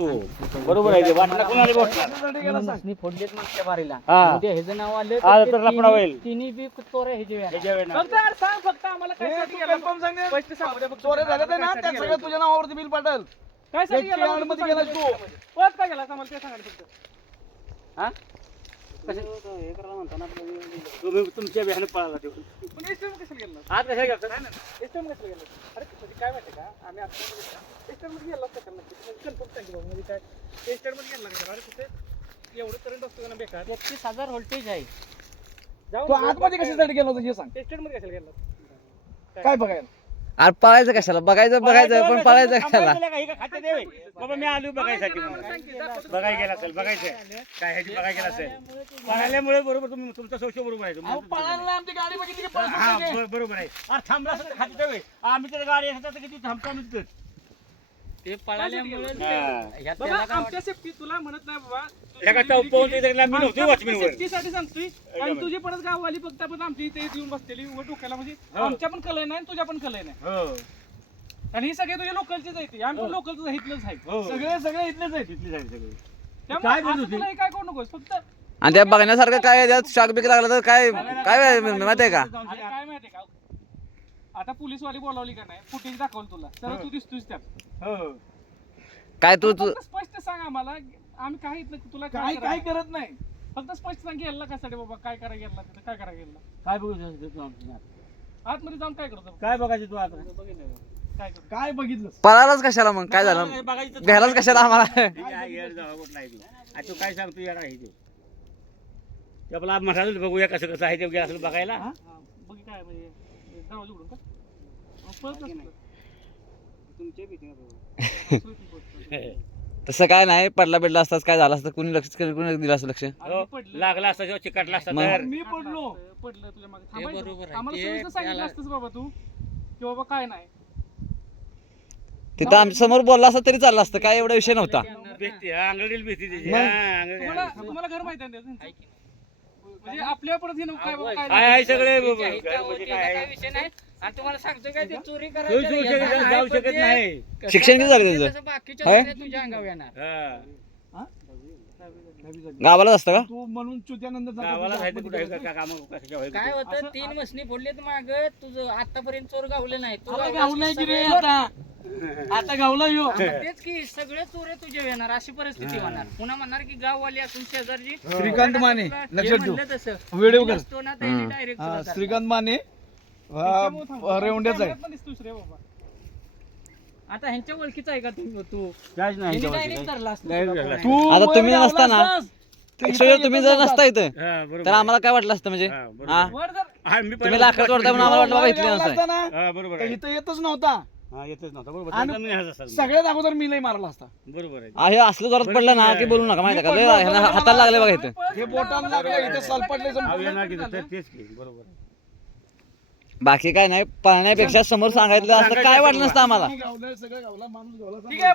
बरोबर आहे. वाटला कोणाला मसनी फोडलेत मागच्या बारीला. हा. उद्या ह्याचं नाव आलं आलं ते तर लफडा होईल. तिन्ही बी चोर ह्याचे वेळा. फक्त यार सांग फक्त आम्हाला काय साठी गेला स्पष्ट सांगू दे. चोऱ्या झाल्या तर ना त्या सगळ्या तुझ्या नावावरती बिल पाठल. काय साठी गेला मध्ये गेला तू पळत काय गेला आम्हाला ते सांगा फक्त. हा हे करायला म्हणता ना तुम्ही तुमच्या बिहाने पळाला ते पण एसटीएम कशाला गेला आज कशा करता एसटीएम कशाला गेला अरे म्हणजे काय माहिती का आम्ही आता एसटीएम मध्ये गेला का नक्की कन्फर्म सांग बाबा म्हणजे काय एसटीएम मध्ये गेला का अरे कुठे एवढं करंट असतो ना बेकार 31,000 व्होल्टेज आहे. तू आतमध्ये कशासाठी गेला होता हे सांग एसटीएम मध्ये कशाला गेला काय बघायला अरे पळायचं कशाला बघायचं पण पळायचं कशाला बाबा मी आलो बघायसाठी बघायला गेला असेल बघायचं काय ह्याची बघायला गेला असेल पळाल्यामुळे बरोबर तुम्ही तुमचा संशय बरोबर आहे पळायला आमची गाडी बघितली की पळत हा होती. बरोबर आहे. अरे थांबला असं खाते ठेवे आम्ही तर गाडी असतात तर किती थांबतो आम्ही तिथंच. ते पळाल्यामुळे हा. ह्यात बाबा त्याला काय आमच्या सेफ्टी तुला म्हणत नाही बाबा एका चौपावून ते तरी आम्ही नव्हतो वॉचमॅन वर सेफ्टीसाठी सांगतोय आणि तुझी परत गाववाली फक्त आपण आमच्या इथे येऊन बसलेली वर डोक्याला म्हणजे आमच्या पण कलय नाही आणि तुझ्या पण कलय नाही हो आणि ही सगळे तुझ्या लोकलचेच आहेत आम्ही पण लोकलच इथलंच आहे हो. सगळे इथलेच आहेत तिथली झाली सगळी त्यामुळे काय बोलत असं होती? तुला हे काय करू नकोस फक्त आणि त्या बघण्यासारखं काय आहे, त्यात शाक बिक लागला तर काय काय माहिती आहे का अरे काय माहितीये का आता पोलीसवाली बोलावली का नाही फुटेज दाखवलं तुला तर तू दिसतोस त्यात हो काय तू फक्त स्पष्ट सांग आम्हाला आम्ही काय इथलं तुला काय करत नाही फक्त स्पष्ट सांग गेला कशासाठी बाबा काय करायला गेला तिथं काय करायला गेला काय बघू आतमध्ये जाऊन काय करतो काय बघायचं तू आता काय बघितलं पळालाच कशाला मग काय झालं घ्यायलाच कशाला आम्हाला तू काय सांगतो यार आहे ते आपला म्हणाल बघूया कसं कसं आहे ते असं बघायला बघ काय म्हणजे दरवाजा उघडून का पळत नसतं. तसं काय नाही पडला बिडला असताच काय झालं असतं कुणी लक्ष कुणी दिलं असतं लक्ष हो, लागला असता जेव्हा चिकटला असता मग? तर मी पडलं तुझ्या मागे थांबायचं. बरोबर आहे. आम्हाला ते सगळं सांगितलं त्याला- असतंच बाबा तू की बाबा काय नाही तिथं आमच्या समोर बोलला असतं तरी चाललं असतं काय एवढा विषय नव्हता भीती अंगडीला भीती त्याची मग? हा, अंगडीला तुम्हाला भीती. तुम्हाला घर माहिती आहे ना त्याचं? म्हणजे आपल्या परत हे नको काय बाबा काय आहे सगळे त्याच्या बरोबर. इथं म्हणजे होती, काय काय विषय नाही. आणि तुम्हाला सांगतो काय ते चोरी जाऊ करायचं जाऊ शकत नाही शिक्षण किती झालं त्याचं? बाकीच्या होय? गोष्टी तुझ्या अंगावर येणार. हा. गावालाच असतं का तू म्हणून चुत्यानंतर गावाला जायचं कुठं आहे का कामं कशाच्या व्हायचं? काय होतं 3 मसनी फोडलेत माग तुझं आतापर्यंत चोर गावले नाही तू आता गावलास गावलाय की रे सगळे- आता गावला यो तेच की सगळे चोरे तुझे येणार अशी परिस्थिती होणार पुन्हा म्हणणार की गाववाली असून शेजारची श्रीकांत माने, तुला जे लक्षात ठेव. म्हणलं तसं. व्हिडिओ मी कर. नसतो ना त्यांनी direct तुला धरलं. श्रीकांत माने रेवंड्याचा आहे आता ह्यांच्या ओळखीचा आहे का तू काहीच नाही ह्यांनी ह्याच्यावरती direct काय. धरला असता Direct तुला धरला कोणाला. तू आता तुम्ही नसताना actually तुम्ही जर नसता इथं हा, बरोबर तर आम्हाला काय वाटलं असतं म्हणजे हा, बरोबर. हा वर जर हा, मी तुम्ही पहिला- लाकडं तोडता म्हणून आम्हाला वाटलं बाबा इथले नसतं हा, बरोबर आहे. इथं येतच नव्हता हा, येतच नव्हता बरोबर आणि त्याचा मी ह्याच असाल. सगळ्यात अगोदर मी लई मारला असता बरोबर आहे आहे असलं जोरात पडलं ना की बोलू नका माहिती आहे का लय हाताला लागले बघा इथं हे बोटाला लागलं इथे सलपटले हा, येणार की तर तेच की बरोबर आहे. बाकी काय नाही पळण्यापेक्षा समोर सांगायचं असतं काय वाटलं नसतं आम्हाला गावलं सगळं गावला माणूस गावला